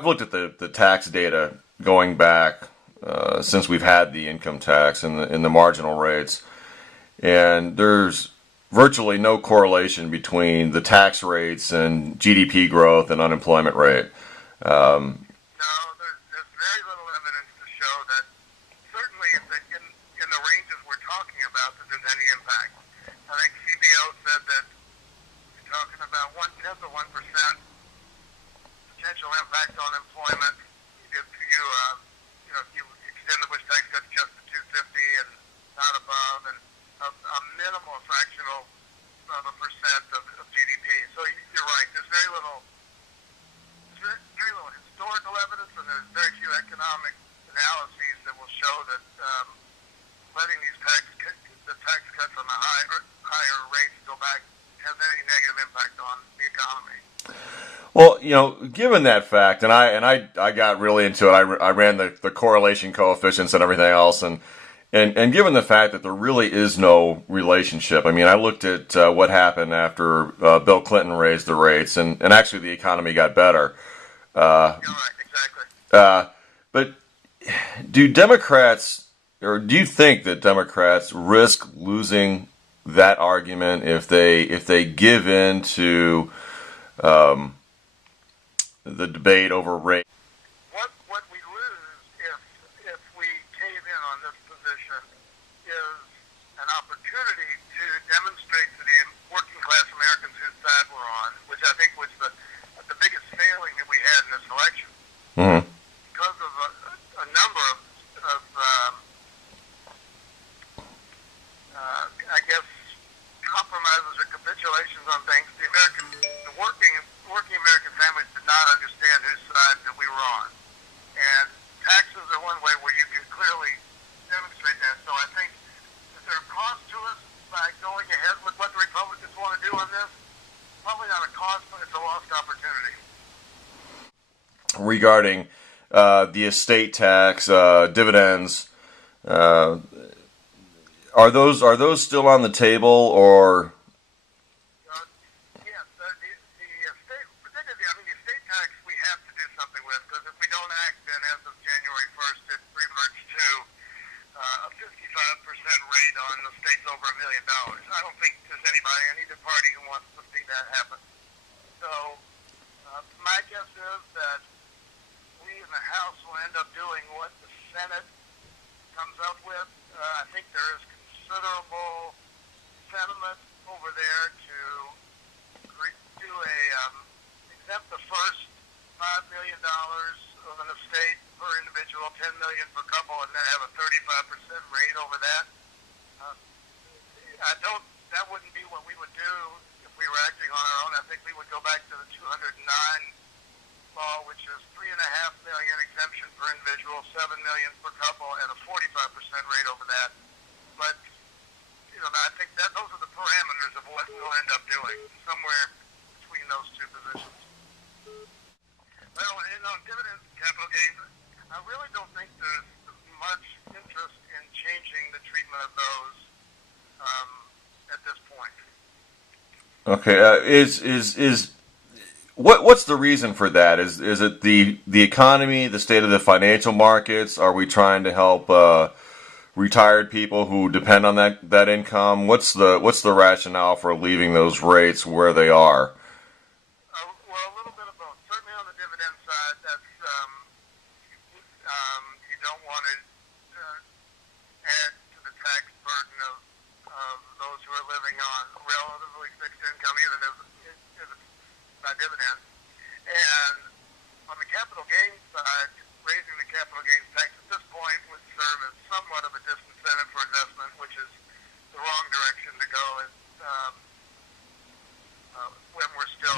I've looked at the tax data going back since we've had the income tax and the marginal rates, and there's virtually no correlation between the tax rates and GDP growth and unemployment rate. No, there's very little evidence to show that certainly in the ranges we're talking about that there's any impact. I think CBO said that you're talking about 1/10 of 1% potential impact on employment if you extend the Bush tax cut just to 250 and not above, and a minimal fractional of a percent of GDP. So you're right. There's very little historical evidence, and there's very few economic analyses that will show that letting the tax cuts on the higher rates go back has any negative impact on the economy. Well, given that fact, and I got really into it. I ran the correlation coefficients and everything else, and given the fact that there really is no relationship. I mean, I looked at what happened after Bill Clinton raised the rates, and actually the economy got better. You're right, exactly. But do Democrats, or do you think that Democrats risk losing that argument if they give in to the debate over race? What we lose if we cave in on this position is an opportunity to demonstrate to the working class Americans whose side we're on, which I think was the biggest failing that we had in this election, Mm-hmm. because of a number of I guess compromises or capitulations on things. The working American families did not understand whose side that we were on, and taxes are one way where you can clearly demonstrate that. So I think, is there a cost to us by going ahead with what the Republicans want to do on this? Probably not a cost, but it's a lost opportunity. Regarding the estate tax, dividends, are those still on the table, or? Yes, the estate, particularly, I mean, the estate tax we have to do something with, because if we don't act, then as of January 1st, it reverts to a 55% rate on estates over $1 million. I don't think there's anybody in either party who wants to see that happen. So my guess is that we in the House will end up doing what the Senate comes up with. I think there is considerable sentiment over there to do exempt the first $5 million of an estate per individual, $10 million per couple, and then have a 35% rate over that. That wouldn't be what we would do if we were acting on our own. I think we would go back to the 209 law, which is $3.5 million exemption per individual, $7 million per couple, and a 45% rate over that. But I think that those are the parameters of what we'll end up doing, somewhere between those two positions. Well, dividends and capital gains, I really don't think there's much interest in changing the treatment of those at this point. Okay, what's the reason for that? Is it the economy, the state of the financial markets? Are we trying to help retired people who depend on that income? What's the rationale for leaving those rates where they are? Well, a little bit of both. Certainly on the dividend side, that's you don't want to add to the tax burden of those who are living on relatively fixed income, even if it's by dividends. And on the capital gains side, raising the capital gains tax at this point would serve as somewhat of a disincentive for investment, which is the wrong direction to go when we're still